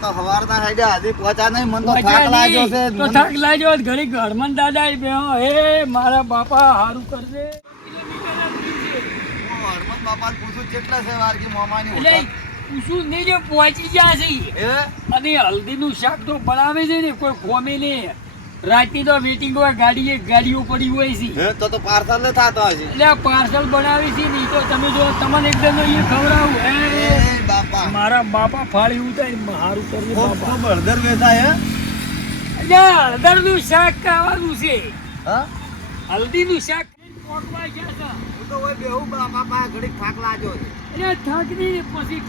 તો સવારના સાઈડે હજી પહોંચ્યા નહીં મને તો થાક લાગ્યો છે. તો થાક લાગ્યો હોત. ઘડીક દાદા એ બેહો, હે મારા બાપા હારું કરજે કિલોમીટરના દૂર છે. હું હનુમાન બાપાને પૂછું કેટલા છે વારકી મોમાની એટલે પૂછું નહીં જે પહોંચી ગયા છે. અને હલ્દીનું શાક તો બનાવે છે ને કોઈ ખોમે નહીં. રાતની તો વેટિંગ હોય ગાડી ગાડીઓ પડી હોય છે. હે તો તો પાર્સલ ને થતો હશે. એટલે પાર્સલ બનાવે છે ને તો તમે જો તમને એકદમ અહીંયા ખવડાવું. એ બાપા. મારા બાપા ફાળી ઉતારી મારું કરવું બાપા. હળદર વેચાય હે? એટલે હળદરનું શાક ખાવાનું છે. હા? હલ્દીનું શાક ખાઈને પોકવા ગયા છે. હું તો ઓય બેહુ બાપા પા ઘડી થાક લાજો એટલે થાકની ની પછી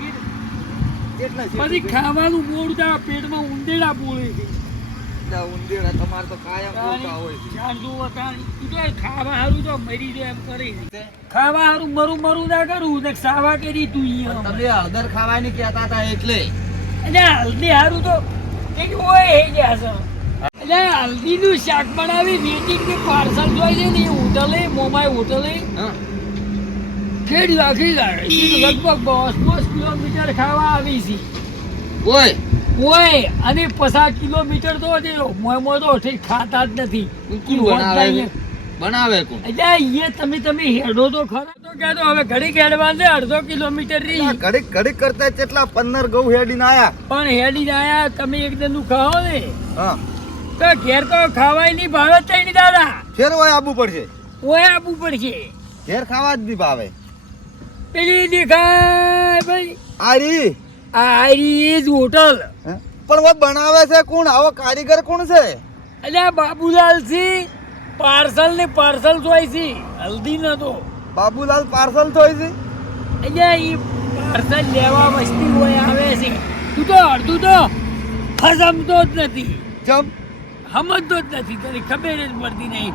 કેટલા પછી ખાવાનું મોડતા પેટમાં ઉંદેડા બોલે છે. બધા ઉંદીડા તમારે તો કાયમ બોલતા હોય છે. જાણ જુઓ ખાવા હારું તો મરી જાય એમ કરી ખાવા હારું મરું મરું ના કરું ને સાવા કરી તું ઈ તમને હળદર ખાવાની કહેતા હતા એટલે? એટલે હલ્દી હારું તો એક હોય હે છે એટલે હલ્દીનું શાક બનાવી વેચી કે પાર્સલ જોઈ છે ને એ હોટલે મોમાય હોટલે. ખેડ રાખી જાય લગભગ બસ બસ કિલોમીટર ખાવા આવી છે. ઓય. ઓય અને પચાસ કિલોમીટર તો છે મોય મોય તો ઠીક ખાતા જ નથી. બનાવે બનાવે કોણ એટલે એ તમે તમે હેડો તો ખરો તો કે તો હવે ઘડીક હેડવા દે અડધો કિલોમીટર રી ઘડીક ઘડીક કરતા કેટલા? પંદર ગૌ હેડીને આયા. પણ હેડી આયા તમે એકદમનું ખાઓ ને. હા. તો ઘેર તો ખાવાય નહીં ભાવે જ નહીં દાદા. ફેર ઓય આબુ પડશે. ઓય આબુ પડશે. ઘેર ખાવા જ નહીં ભાવે. પેલી દેખાય ભાઈ. આરી આ આયરી એ હોટલ. હે? પણ ઓય બનાવે છે કોણ? આવો કારીગર કોણ છે? અલ્યા બાબુલાલથી પાર્સલ ને પાર્સલ જોઈ છે. હલ્દી ન તો બાબુલાલ પાર્સલ થોય છે? અલ્યા ઈ પાર્સલ લેવા વસ્તી હોય આવે છે. તું તો અડધું તો ફસમતો જ નથી. જમ. સમજતો જ નથી. તને ખબર જ પડતી નહીં.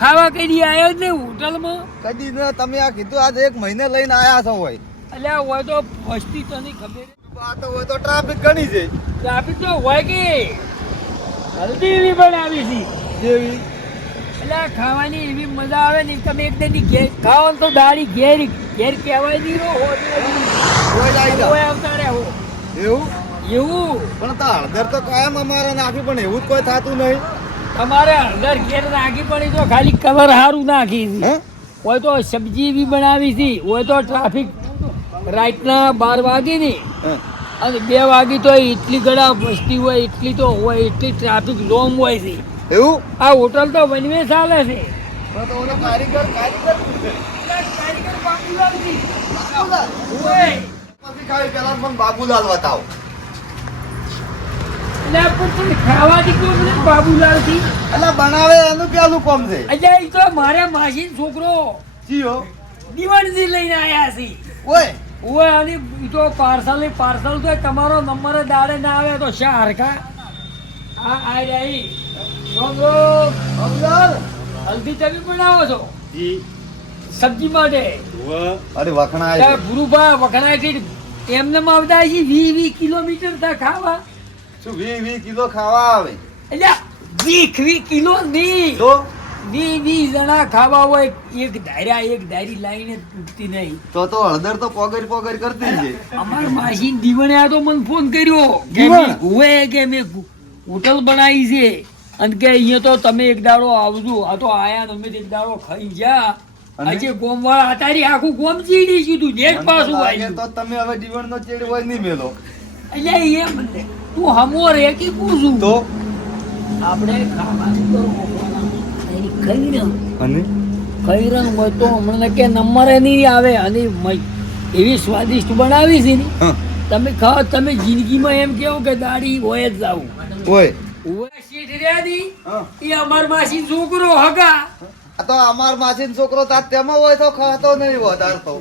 ખાવા કઈ આવ્યો જ ને હોટલમાં? કદી ન. તમે આ કીધું આજ એક મહિને લઈને આવ્યા છો હોય. અલ્યા હોય તો વસ્તી તને ખબર આ તો હોય તો ટ્રાફિક ઘણી છે ટ્રાફિક તો હોય કે? હલ્દી એવી બનાવી છે. જેવી? એટલે ખાવાની એવી મજા આવે ને તમે એકદમ ઘેર ખાઓ તો દાડી ઘેર ઘેર કહેવાય નહીં રો હોય આવતા રહે હો. એવું? એવું? પણ તો હળદર તો કાયમ અમારે નાખી પણ એવું જ કોઈ થતું નહીં. તમારે હળદર ઘેર નાખી પડી તો ખાલી કલર સારું નાખી છે. હોય તો સબ્જી બી બનાવી છે હોય તો ટ્રાફિક રાઈટના બાર વાગી ને. હે. અને બે વાગે તો એટલી ગળા વસ્તી હોય એટલી તો હોય એટલી ટ્રાફિક લોમ હોય છે. એવું? આ હોટલ તો વનવે ચાલે છે. પણ તો ઓલો કારીગર કારીગર કોણ છે? બાબુલાલ. ઓય, પછી ખાવી પેલા મને બાબુલાલ બતાવો. એટલે બનાવે એનું પેલું કોમ છે? એટલે એ તો મારા માસીનો છોકરો. જીઓ દિવાળીથી લઈને આયા છે. ઓય. ઓય આની તો પાર્સલની પાર્સલ તો તમારો નંબર દાડે ના આવે તો શા હરખા? આ આ રહી રોમ રોમ બાબુલાલ હલ્દી તમે બનાવો છો? જી સબ્જી માટે. અરે વખણાય ત્યાં ગુરુભા વખણાથી એમને આવતા છે વી વી કિલોમીટર તા ખાવા. શું વી વી કિલો ખાવા આવે? એટલે વી વી કિલો નહીં. તો? વી વી જણા ખાવા હોય એક ધાર્યા એક ધારી લાઈને તૂટતી નહીં. તો તો હળદર તો પોગર પોગર કરતી છે. અમાર માસી દીવણે આ તો મને ફોન કર્યો કે મેં હુએ કે મેં હોટલ બનાવી છે. અને કે અહીંયા તો તમે એક દાડો આવજો. આ તો આયા અમે એક દાડો ખાઈ જા. અને? આજે ગોમ વાળા અતારી આખું ગોમ ચીડી સીધું જે પાછું આવી તો તમે હવે જીવન નો ચેડ હોય નહીં મેલો. એટલે એમ તું હમો રે કે પૂછું? તો? આપણે ખાવાનું તો ને અને? ખાઈ હોય તો હમણાં કે નંબર નહીં આવે અને એવી સ્વાદિષ્ટ બનાવી છે ને. તમે ખાઓ તમે જિંદગીમાં એમ કેવો કે દાડી હોય જ જાવું ઓય શેઠ. ઈ અમાર માસી છોકરો હગા. તો અમાર માસી છોકરો તાર તેમાં હોય તો ખાતો નહીં વધારે તો.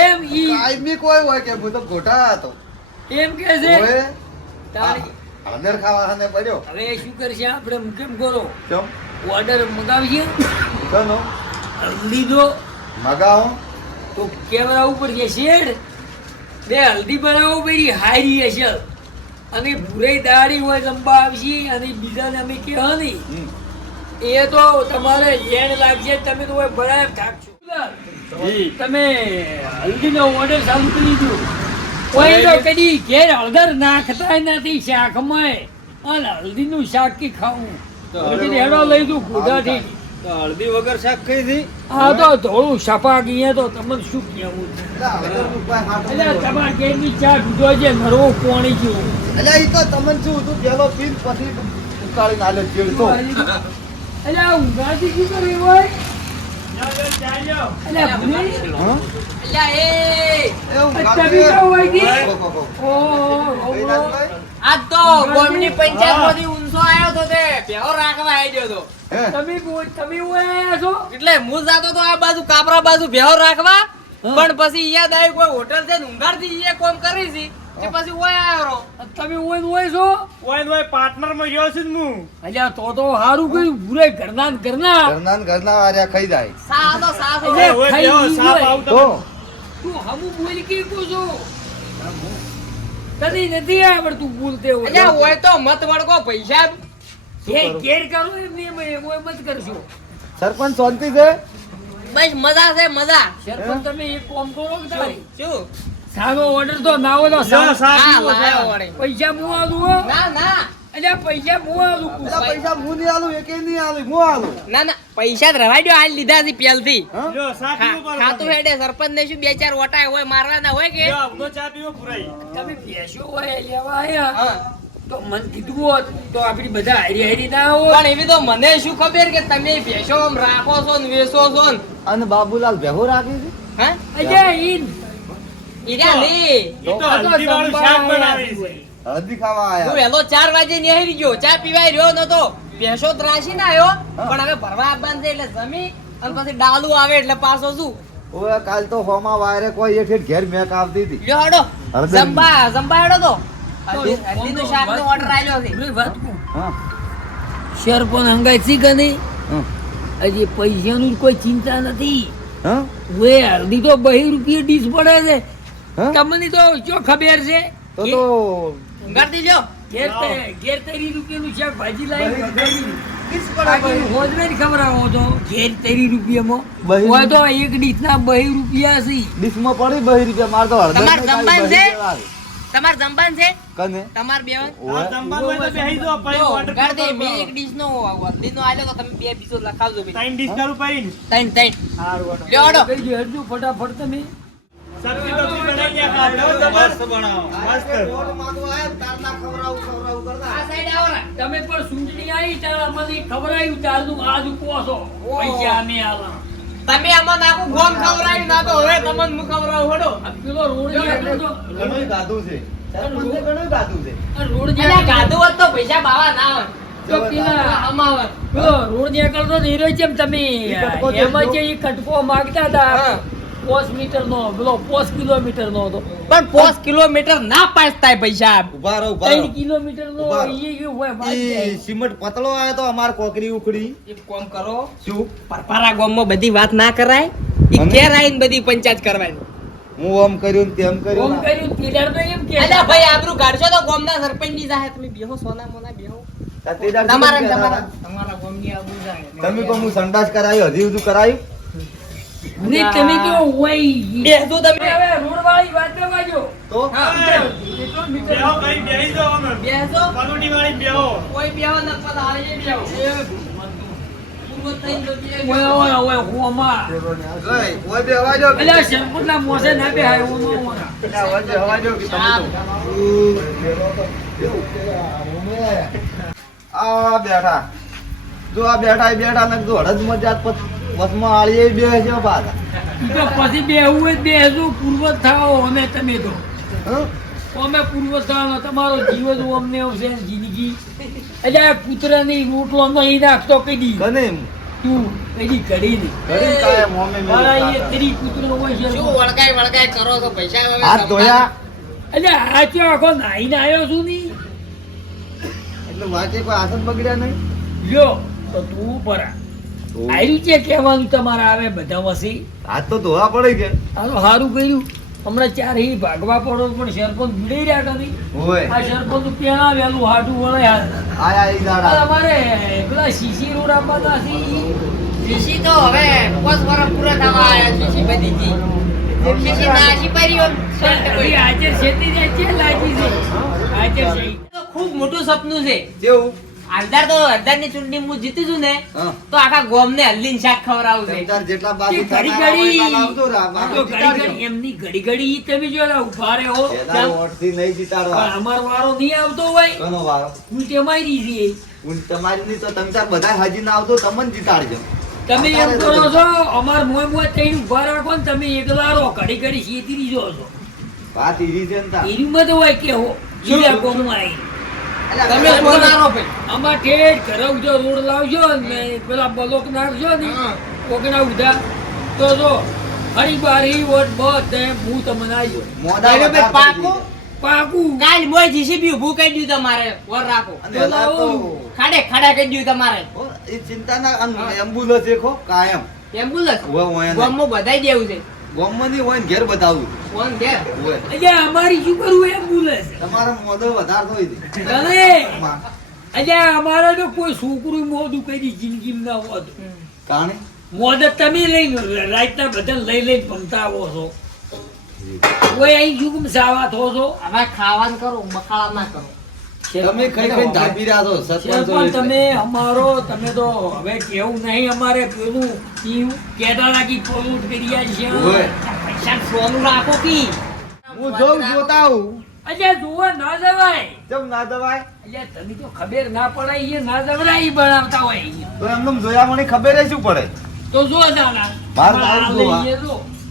એમ ઈ કાયમી કોઈ હોય કે હું તો હતો. એમ કે છે? તારી ખાવા પડ્યો. હવે શું કરશે? આપણે કેમ કરો? ચમ. ઓર્ડર મગાવીએ. કનો લીધો. મગાવો. તો કેવડાવવું પડશે શેડ બે હલ્દી બનાવો પડી હારી હશે. અને ભૂરાઈ દાળી હોય લંબા આવશે અને બીજાને અમે કહેવા નહીં. એ તો તમારે લેણ લાગશે તમે તો ભરાય થાકશો. તમે હલ્દીનો ઓર્ડર ચાલુ કરી દો કોઈ તો કદી ઘેર હળદર નાખતા નથી શાકમાં. અને હલ્દીનું શાક કે ખાવું. હળદી વગર શાક કઈ થી હા તો ધોળું સફા ગયા તો તમને શું કહેવું? એટલે. તમારા ઘેરની ચા પીધો છે નરવો પાણી જેવું? એટલે એ તો તમને શું હતું? પેલો પીન પછી ઉકાળીને નાલે ચીડતો એટલે આ ઉગાડી શું કરે હોય? એટલે? એ આજ તો ગોમની પંચાયતમાંથી ઊંચો આવ્યો તો તે પેહો રાખવા આવી ગયો તો. તમે તમે ઓય આયા છો? એટલે હું જાતો તો આ બાજુ કાપરા બાજુ ભેહો રાખવા પણ પછી યાદ આવ્યું કોઈ હોટલ છે ને ઊંઘાડથી ઈએ કોમ કરી છે કે પછી ઓય આવ્યો રો તમે ઓય ને ઓય છો? ઓય ઓય પાર્ટનરમાં ગયો છું ને હું. અલ્યા તો તો હારું કર્યું. ભૂરે ઘરના ઘરના. ઘરના ઘરના આર્યા ખાઈ જાય. સા તો સા તો ઓય સાપ આવતો તું? હમું બોલ કે કો છો તને નથી આવડતું બોલતે હોય અલ્યા હોય તો મત વળગો પૈસા. એ ઘેર કરો એમ નહીં એમ ઓય મત કરશો. સરપંચ શાંતિ છે? બસ મજા છે મજા. સરપંચ તમે એક કામ કરો કે તારી શું? સાનો ઓર્ડર તો ના તો પૈસા મુવા દો ના ના. અલ્યા પૈસા હું આલું પેલા પૈસા હું નહીં આલું એકે નહીં આલું હું આલું. ના ના પૈસા રવાઈ દો હાલ લીધા છે. ખાતું હેડે સરપંચ ને શું બે ચાર ઓટા હોય મારવાના હોય કે? લ્યો, ચા પીવો પુરાઈ. તમે બેસ્યો હોય લેવા આયા તો મન કીધું હોત તો આપડી બધા હારી હારી ના પણ એવી તો મને શું ખબર કે તમે ભેંસો આમ રાખો છો ને વેચો છો ને? અને બાબુલાલ ભેહો રાખી છે? હા? અલ્યા ઈન. ઈરા લે તો હલ્દી વાળું શાક બનાવી છે. હળદી ખાવા હું આયા વહેલો ચાર વાગે નીકળી ગયો. ચા પીવાય રહ્યો નતો. પેશો ત્રાસી ના આવ્યો પણ હવે ભરવા આવવાનું છે એટલે જમી અને પછી ડાલુ આવે એટલે પાછો શું? ઓય કાલ તો હોમા વાયરે કોઈ એક ઘેર મેક આવતી હતી. લ્યો હડો. જંબા જંબા હડો તો. હલ્દી- તો શાક નો ઓર્ડર આલ્યો છે વાત. હા. શેર પણ હંગાઈ છે કે નહીં? હજી પૈસાનું કોઈ ચિંતા નથી. હા? વે હલ્દી તો બહી રૂપિયા ડીશ પડે છે. હા? તમને તો શું ખબર છે? તો લ્યો. ઘેર ઘેર તેરી રૂપિયાનું શાક ભાજી લાવી વઘારી. હોજને જ ખવડાવો તો. ઘેર તેરી રૂપિયામાં. હોય તો એક ડીશના બહી રૂપિયા છે. ડીશમાં પડી બહી રૂપિયા. માર તો તમાર ને કાલ જમવાનું બહી છે? તમાર જમવાન છે? કને? તમાર બે આ ઓય. જમવાનું હોય તો બેહી જાઓ, પછી જો order ગાડી કરો. એક ડીશ નો આલ્યો તો તમે બે પીસો લખાવજો ભાઈ ત્રણ કરું હારું. લ્યો દો, ફટાફટ તમે સબ્જી બબ્જી બનાવી ગયા ખાવા. મસ્ત બનાવો, મસ્ત. રોડ માંગવા આયા ને તારના ખવરાવ ખવરાવ કરતા. આ સાઈડ આવો ને. તમે પણ સૂંટણી આવી ત્યારે મને ખવડાવ્યું તારનું આજ ઉપવાસો પૈસા અમે આલા. તમે આમાં નાખું ગોમ ખવડાવી ના તો હવે તમને મુ ખવરાવ હડો. આ પેલો રોડ ઘણું ગાધું છે. મને ઘણો ગાધું છે. આ રોડ જે ગાધું હોત તો પૈસા બાવા ના હોત. તો પેલા અમાવત. રોડ જ્યાં કરતો હીરો છે તમે. એમાં જે ઈ કટકો માગતા હતા. પોસ મીટર નો પેલો પોસ કિલોમીટર નો હતો. પણ પોસ કિલોમીટર ના પાસ પૈસા ઊભા રહો ઊભા રહો કિલોમીટર નો ઈ ઈ હોય વાત સિમેન્ટ પતળો આવ્યો તો અમાર કોકરી ઉખડી. એક કામ કરો. શું? પરપારા ગામમાં બધી વાત ના કરાય. ઈ બધી પંચાયત કરવાની. હું ઓમ કર્યું તેમ કર્યું. ઓમ કર્યું તેદાર તો એમ કે. અલ્યા ભાઈ આબરૂ કાઢશો તો ગામના સરપંચની જાહે. તમે બેહો સોના મોના બેહો તમારા કેમ ને તમારા. તમારા ગામની આબરૂ જાહે. તમે હું સંડાસ કરાયું હજી હજુ કરાયું? ને તમે તો હોય બેહજો તમે હવે રોડ વાળી વાત ન જો તો? બેહો ભાઈ, બેહી અમે. પલોઠી વાળી બેહો. કોઈ બેહો ન પદ હાલે બેહો. પૂર્વ થઈને ઓય ઓય ઓય હોમાં ઓય, ઓય બે હવા અલ્યા શરપતના મોસે ના બેહાય ઓનો ઓના અલ્યા, ઓય બે હવા કે તમે તો. આ બેઠા. જો આ બેઠા બેઠા ને જો હળદ મજાક પછી બસમાં આળીએ બે પાછા. તો પછી બેહવું હોય તો બેહજો પૂર્વ થાઓ અમે તમે તો. અમે પૂર્વ થવાનો તમારો જીવ જ અમને આવશે જિંદગી. એટલે આ રોટલો નહીં નાખતો કઈ દી કને તું કઈ દી નહીં ઘડીને કાયમ હોમે મારા એ ત્રી કૂતરો હોય છે. શું વળગાઈ વળગાઈ કરો છો પૈસા હવે હાથ ધોયા? એટલે આ આખો નાઈને આવ્યો છું ની. એટલે વાંચે કોઈ આસન બગડ્યા નહીં? લ્યો તો તું પરા. આયુ છે કહેવાનું તમારે આવે બધા વસી. હાથ તો ધોવા પડે કે હાલો સારું કર્યું. હમણાં ચાર ઈ ભાગવા પડો પણ સરપંચ ભીડી રહ્યા હતા આ સરપંચ પેલા વહેલું હાટું વળે હાલ. આયા ઈ આ દાડા અમારે પેલા શીશી રોડ આપવાના છે તો હવે પાંચ વર્ષ પૂરા થવા આવ્યા શીશી બધીજી શીશી નાશી પડી હોત, સો ટકા. ઈ આજે છેતી જાય છે લાગી છે. આજે છે ઈ. તો ખૂબ મોટું સપનું છે. કેવું હાલદાર તો હાલદારની ચૂંટણી હું જીતી છું ને તો આખા ગોમને હલ્દીને શાક ખવડાવું છે. જેટલા બાજુ ઘડી એમની ઘડી ઘડી તમે જો ઊભા રહે. હો નહીં જીતાડો અમારો વારો નહીં આવતો હોય. કોનો વારો? હું તે મારી છીએ હું તમારી ની તો તમતાર બધા હાજી ના આવતો તમને જીતાડજો. તમે એમ કરો છો અમાર મોય મોય થઈને ઊભા રાખો ને તમે એકલા રહો ઘડી ઘડી સીધી રીજો છો. વાત ઈરી છે ને તાર. એરીમાં તો હોય કે હો ઈરી આઈ અલ્યા, તમે બોલારો ભાઈ. આમાં ઠેઠ ઘરે ઉધો રોડ લાવજો ને પેલા બ્લોક નાખજો ને કોકના ઉધા. તો જો હરી બારી વોટ બધે હું તમને આવ્યો ભાઈ, વધારે પાકું? કાલ મોય જીસીબી ઊભું કરી દીધું તમારે ઓર રાખો. ખાડે ખાડા કરી દીધું તમારે. એ ચિંતા ના એમ્બ્યુલન્સ દેખો કાયમ. એમ્બ્યુલન્સ બધાય દેવું છે. ગામમાં હોય ને ઘેર બતાવું. ફોન ઘેર? અલ્યા અમારી શું કરવું એમ્બ્યુલન્સ તમારા મોઢો વધારે થઈ છે. તને અલ્યા અમારે તો કોઈ છોકરું મોઢું કરી જિંદગીમાં ના હોત. કાણે? મોઢ તમે લઈને રાતના બધા લઈ લઈને પમતા આવો છો. કોઈ અહીં શું સાવા થો છો? હવે ખાવાનું કરો બખાડા ના કરો. તમે કઈ કઈ ધાપી રહ્યા છો સરપંચ તમે અમારો તમે તો હવે કેવું નહીં અમારે પેલું ઈ કેડા લાગી કે કરી કર્યા છે. પૈસા સોનું રાખો કી. હું જોઉં જોતા અલ્યા જોવા ના જવાય. જમ ના દવાય અજે તમે તો ખબર ના પડે એ ના જવરાય ઈ બનાવતા હોય. તો એમને જોયા મને ખબર શું પડે? તો જો દાદા. બાર આ જોવા.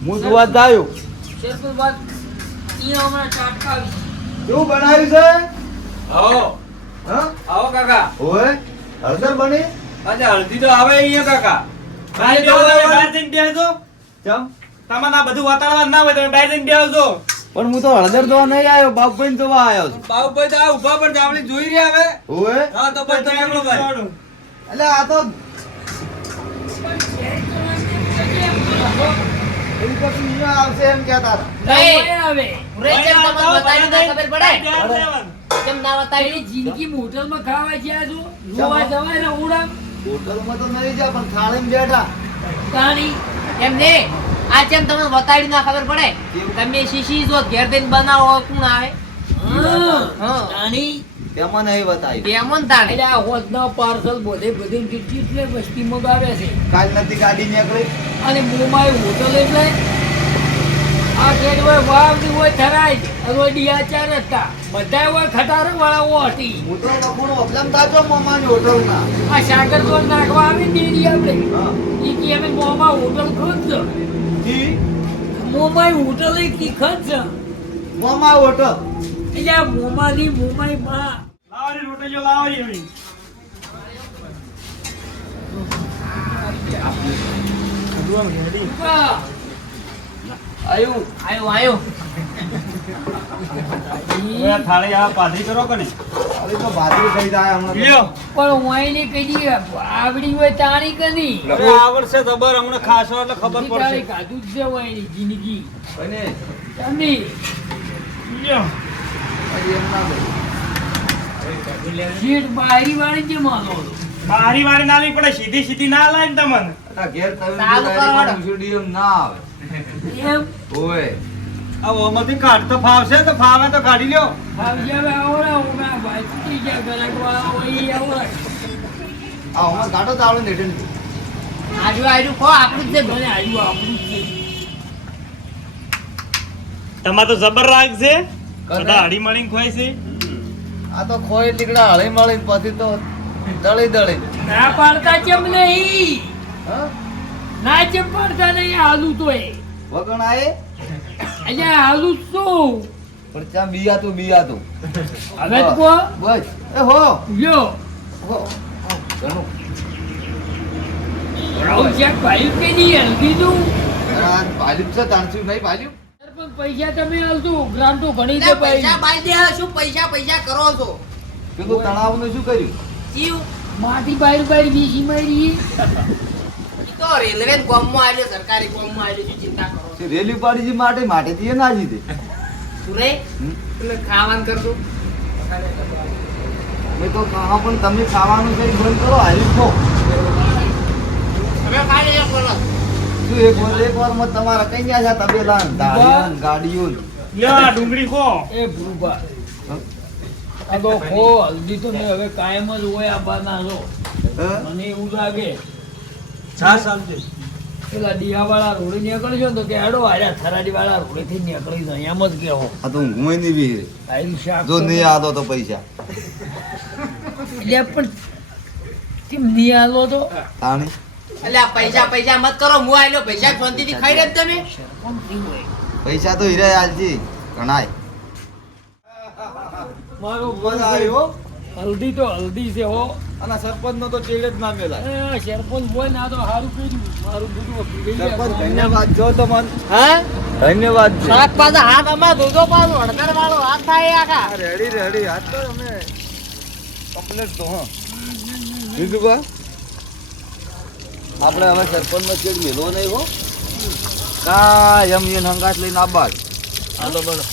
હું. જોવા જાયો શેરપુર બાદ ઈ હમણાં ટાટકા શું કેવું બનાવ્યું છે? આવો. હા? આવો કાકા. ઓય હળદર બને? અચ્છા હળદી તો આવે અહીંયા કાકા. બહાર જઈને બેસજો ચમ? તમારે આ બધું વાતાવરણ ના હોય તમે બહાર જઈને બેસો પણ હું તો હળદર ધોવા નહીં આવ્યો બાપભાઈ જોવા આવ્યો છું. બાપભાઈ તો આ ઊભા પણ આપણે જોઈ રહ્યા હવે. ઓય હા તો પછી તમે ભાઈ એટલે આ તો એવી પછી અહીંયા આવશે એમ કહેતા હતા. નહીં. હવે તમને ખબર પડે કેમ ના એ બતાવ્યું જિંદગી હોટલમાં ખાવા ગયા છો જોવા જવાય ને ઉડમ. હોટલમાં તો નહીં જા પણ થાળીમાં બેઠા. તાણી એમ ને? આ જેમ તમને બતાવ્યું ના ખબર પડે? તમે શીશી જો ઘેર દઈને બનાવો કોણ આવે? હા. હા. તાણી. તેમાં નહીં બતાવ્યું કેમન તાણે? એટલે આ હોજના પાર્સલ બધે બધે કેટલી વસ્તી મગાવે છે. કાલ નથી ગાડી નીકળી. અને મોમાય હોટલ એટલે આ ગેટ હોય વાવની હોય થરાય. હવે ડિયાચાર હતા. બધા હોય ખટાર હતી. હું તો અફલામ થાચો મોમાની હોટલમાં આ સાગર ચોર નાખવા આવી ને આપણે. ઈ કે અમે મોમા હોટલ ખોજ જી? મોમાય હોટલ એ કી ખર્ચ મોમા હોટલ. એટલે મોમાની મોમાયમાં લાવરી રોટલીઓ લાવરી. આયુ. આયો આયો. હવે થાળી આ પાથરી કરો કે નહીં? તો ભાતરી થઈ જાય હમણાં લ્યો. પણ વાયને કહી દઈએ. આવડી હોય તાણી કદી હવે આવડશે જબર હમણાં ખાશો એટલે ખબર પડશે. કાઢું જ છે વાયની જિંદગી. અને તમે લ્યો. હજી એમ ના બોલ. શેઠ બારી વાળી જે બારી વાળી ના લઈ પડે સીધી સીધી ના લાય ને તમને. ઘેર તમે ના આવે. એમ? ઓય. આ ઓમાંથી કાઢ તો ફાવશે તો ફાવે તો કાઢી લ્યો. ફાવજે હવે આવડા ઉના ભાઈ કે ગરાક વાળા હોય ઈ આ ઓમાં કાઢો તો આવડે ને આજુ આજુ કો આપણું જ છે આજુ આપણું જ છે. તો જબર રાખશે કરે. બધા હળી મળીને ખોય છે. આ તો ખોય લીકડા હળી મળી પછી તો દળી દળી. ના પાડતા કેમ નહીં? હા? ના કેમ પાડતા નહીં હાલું તો એ. વગણ આયે અહીંયા હાલું શું? પણ ત્યાં બીયા તો બીયા તો હવે તો બસ. એ હો. લ્યો. હો. ઘણું કે નહીં? છે નહીં પૈસા તમે આલતું ગ્રાન્ટો ઘણી એટલે પૈસા બાઈ દે શું પૈસા પૈસા કરો છો? પેલું તણાવનું શું કર્યું? જીવ. માટી બાર બાર વીસી મારી. તો રેલવે ને કોમમાં આલ્યો સરકારી કોમમાં આલ્યો શું ચિંતા કરો? છો? રેલી પાડી માટે માટે થી ના જીતે તું ખાવાનું કરશો મેં તો કહા પણ તમે ખાવાનું કઈ બંધ કરો હારી ખો ખાઈ લઈએ બોલો. એક વાર એક વારમાં તમારા કઈ ગયા છે? તબેલા ગાડીઓ ગાડીઓ. ને? ડુંગળી ખો. એ ભૂપા આ તો ખો હલ્દી તો હવે કાયમ જ હોય આ બાના છો મને એવું લાગે છાસ આપજે પેલા દિયાવાળા રોડે નીકળશો તો કે હેડો આર્યા થરાડી વાળા રોડે થી નીકળી જાય એમ જ કેવો આ તો ઊંઘમાં નહીં બી રે. આયુ શાક જો નહીં આલો તો પૈસા. એટલે પણ કેમ નહીં આલો તો? તાણી? એટલે પૈસા પૈસા મત કરો હું આલ્યો પૈસા ખાઈ રહ્યા તમે? પૈસા તો હીરા આલજી ઘણાય મારો આવી હલ્દી તો હલ્દી છે હો. અને સરપંચ નો તો ચેડે જ ના મેલા એ સરપંચ હોય ને આ તો સારું કર્યું. મારું બધું સરપંચ ધન્યવાદ. જો તમને હા? ધન્યવાદ સાત પાછા હાથ અમાર ધોધો પાછો હળદર વાળો હાથ થાય આખા. Ready ready. હાથ તો અમે કમ્પ્લેટ તો હા. બીજું બા આપણે હવે સરપંચ નો ચેડ મેલો નહીં હો. કાંઈ એમ એને હંગાટ લઈને આબાદ હાલો બોલો.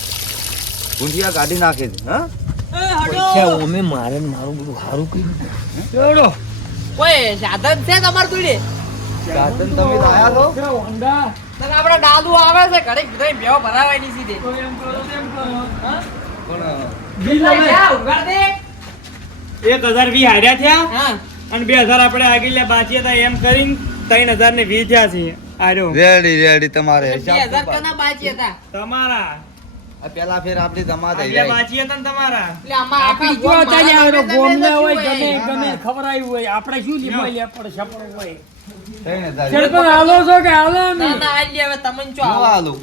ગુંઠિયા કાઢી નાખે છે હા? પૈસા અમે મારે મારું બધું સારું કર્યું. ચડો સાધન છે તમાર જોડે? સાધન તમે લાયા છો? હોન્ડા તને આપણે ડાલુ આવે છે ઘડીક ઘડીક ભેવ ભરાવાની સીધે તો. એમ કરો તેમ કરો. હા? બિલ ભાઈ, હવે- જા, ઉઘાડ દે. એક હજાર વી હાર્યા થયા. હા. અને બે હજાર આપણે આગળ બાકી હતા એમ કરીને ત્રણ હજાર ને વી થયા છે. આર્યો રેડી રેડી તમારે. બે હિસાબ હજાર તો કના બાકી હતા તમારા. પેલા ફેર આપણી જમા થઈ જાય. બાકી હતા તમારા. એટલે આમાં આપી જો ચાલે આવે ગમે હોય ગમે? ગમે ખવડાવ્યું હોય આપણે શું લીમાઈ લે પડે સપનું હોય. થઈને જાય. સરપંચ હાલો છો કે હાલો ના ના આલી હવે તમને ચો જો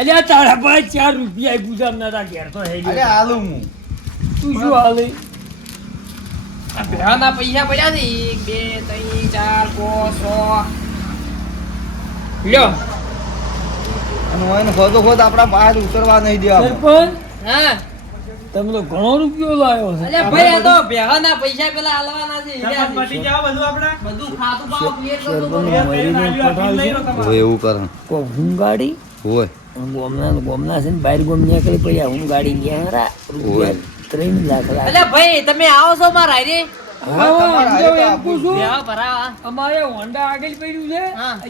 અલ્યા તારા ભાઈ ચાર રૂપિયા ગુજાર ના ઘેર તો હે અરે આલુ હું. તું શું હાલે. આ ભેળાના પૈસા પડ્યા છે. એક બે ત્રણ ચાર પાંચ છ. લ્યો. અને એને ખોદો ખોદ આપણા બહાર ઉતરવા નહીં દેવા સરપંચ હા. તમે તો ઘણો રૂપિયો લાવ્યો છે. અલ્યા ભાઈ આ તો ભેળાના પૈસા પેલા આલવાના છે પટી જાવ બધું આપણે. બધું ખાતું બાવું ક્લિયર કરતું તો હોય એવું કરે. કો હું ગાડી હોય ગોમના ગોમના છે ને બહાર ગોમ કરી પડ્યા હું ગાડી ગયા રા રૂપિયા ત્રણ લાખ લાખ અલ્યા ભાઈ તમે આવો છો મારા ભરાવા. અમારે હોન્ડા આગળ પડ્યું છે.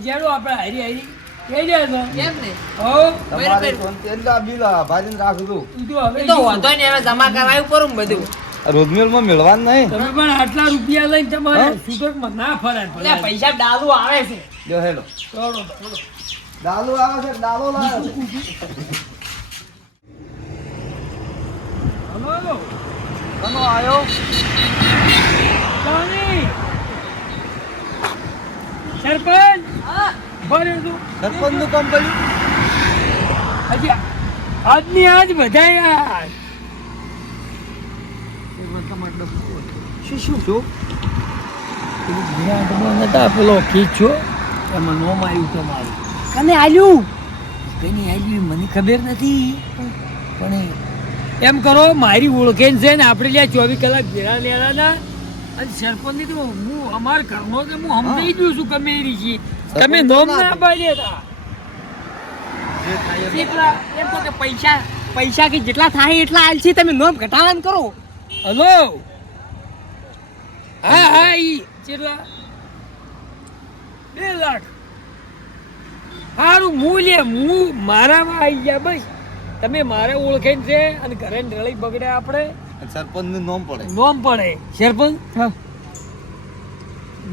જેડો આપણે હારી હારી હો. બધું. રોજમેલમાં મેળવાનું નહીં. તમે પણ આટલા રૂપિયા લઈને તમારે હા? છૂટકમાં ના ફરાય પૈસા ડાલુ આવે છે. જો હેલો. ચલો. આવે છે ડાલો લાવે હલો, હલો. આયો. સરપંચ. ભરે તું? સરપંચનું કામ પડ્યું? હજી આજની આજ બધાય શું શું? શું? નતા પેલો ખીચો? એમાં નોમ આવ્યું તમારું. કને આલ્યું? કને આલ્યું મને ખબર નથી. પણ એમ કરો મારી ઓળખેન છે ને આપણે લ્યા ચોવીસ કલાક ભેળા લેવાના. અને સરપંચની તો હું અમારા ઘરનો કે હું સમજાઈ દઉં છું ગમે એ રીતે તમે નોમ ના એમ કે પૈસા પૈસા કે જેટલા થાય એટલા આલસી તમે નોમ ઘટાડવાનું કરો. હલો. હા હા ઈ કેટલા બે લાખ. સારું મૂલ્ય હું મારામાં આવી ગયા ભાઈ તમે મારે ઓળખેન છે અને ઘરે રળી બગડે આપણે. સરપંચનું નોમ પડે. નોમ પડે. સરપંચ?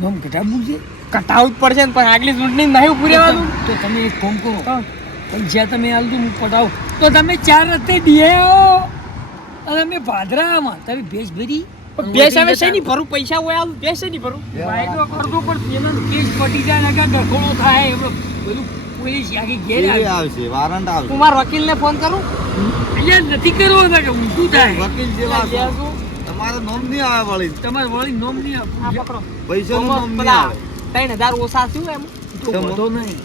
નોમ ઘટાડવું છે? કટાવું જ પડશે ને પણ આગલી ચૂંટણી નહીં પૂરી આવવાનું તો તમે એક કામ કરો. પણ જ્યાં તમે હાલ તો હું પટાવું તો તમે ચાર રસ્તે આવો અને અમે ભાદરામાં. તમે ભેસ ભરી? ભેસ હવે શેની ભરું? પૈસા હોય આવું બેસ શેની ભરું? વાયદો કરતો પણ પેલો કેસ પટી જાય ને કાં થાય. એમ બધું પોલીસ આખી ઘેર આવે. આવશે વારંટ આવશે. હું મારા વકીલને ફોન કરું? અહીંયા નથી કરવો ને કે ઊંધું થાય? વકીલ જેવા. તમારે નોમ નહીં આવે વળી. તમારે વળી નોમ નહીં આવે પૈસા નોમ નહીં આવે. ત્રણ હજાર ઓછા થયું એમ. તો વધો નહીં.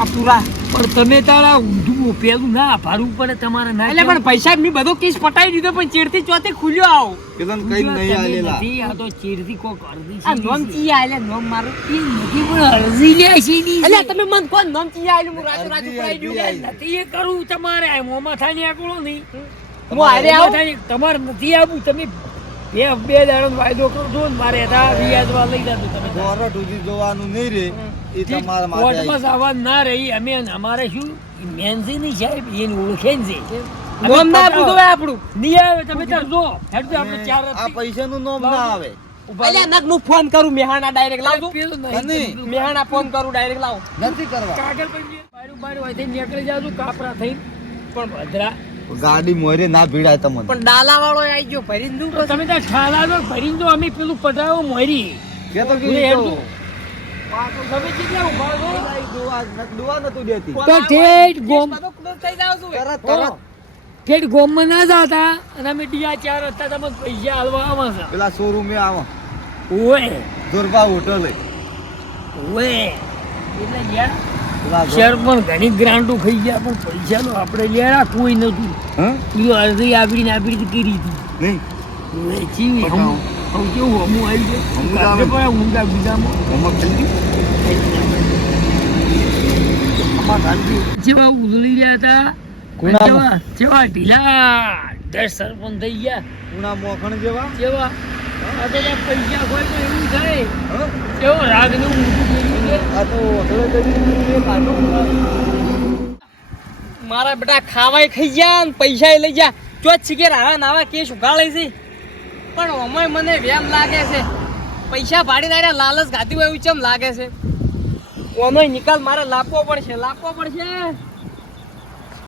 આ પૂરા. પણ તમે તારા ઊંધું પેલું ના ભાડું પડે તમારે ના એટલે પણ પૈસા મેં બધો કેસ પટાઈ દીધો પણ ચેડથી ચોથે ખુલ્યો આવો. કીધું કઈ નહીં આલેલા આ તો ચીરથી કોક અડધી આ નોમ ચી આલે નોમ મારો. એ નથી પણ અરજી લે છે છે. એટલે તમે મન કોણ નોમ ચી આલે હું રાજુ રાજુ પડાઈ દઉં. નથી એ કરું તમારે આ મોંમાં થાય ને આકડો નહીં. હું આલે આવું? થાય તમારે નથી આવું તમે બે બે દાડો વાયદો કરજો ને મારે હતા વ્યાજવા લઈ જાજો તમે દોરટ સુધી જોવાનું નહીં રે એ તમારા માટે કોર્ટમાં આવી. ના રહી અમે અમારે શું? મેનસીની સાહેબ એને ઓળખે ને છે નોમ ના આપું આપણું. નહીં આવે તમે તાર જો હેડ આપણે ચાર આ નોમ ના આવે. ઊભા રહો. અલ્યા નક હું ફોન કરું મેહાણા ડાયરેક્ટ લાવું. મેહાણા ફોન કરું ડાયરેક્ટ લાવું. નથી કરવા. કાગળ પર બારું બારું હોયથી નીકળી જાજો કાપરા થઈ પણ ભદ્રા ગાડી મોરે ના ભીડાય તમને. પણ ડાલા વાળો આવી ગયો ભરી દઉં તો તમે ત્યાં ઠાલા નો ભરીને અમે પેલું પધરાવો મોરી. કે તો કે હેડજો. તમે કેટલા ઊભા છો? દુવા નતું દેતી. તો ઠેઠ ગોમ બધો close થઈ જાવ છું તરત હો. તરત. ઠેઠ ગોમમાં ના જાતા અને અમે બીજા ચાર હતા તમે પૈસા હાલવા આવા છે. પેલા શોરૂમે આવો. ઓય દુર્બા હોટલ. શેર પણ ઘણી ગ્રાન્ટો ખાઈ ગયા પણ પૈસાનો આપણે લેરા કોઈ નતું હં? એ અડધી આપડીને આપડી કરી હતી. કેવું હમું આવી ગયું. ઊંડા બીજામાં? જેવા ઉધળી રહ્યા હતા? જેવા જેવા ઢીલા દસ સરપંચ થઈ ગયા. ઉના મોખણ જેવા? જેવા પૈસા હોય તો એવું થાય કેવો આ તો મારા બેટા ખાવાય ખાઈ ગયા ને પૈસા લઈ ગયા. ચોથ શીખે આવા નાવા કેસ ઉગાડે છે. પણ અમય મને વેમ લાગે છે. પૈસા ભાડી દાડ્યા લાલચ ગાતી હોય એવું ચમ લાગે છે? ઓનો નિકાલ મારે લાપવો પડશે લાપવો પડશે.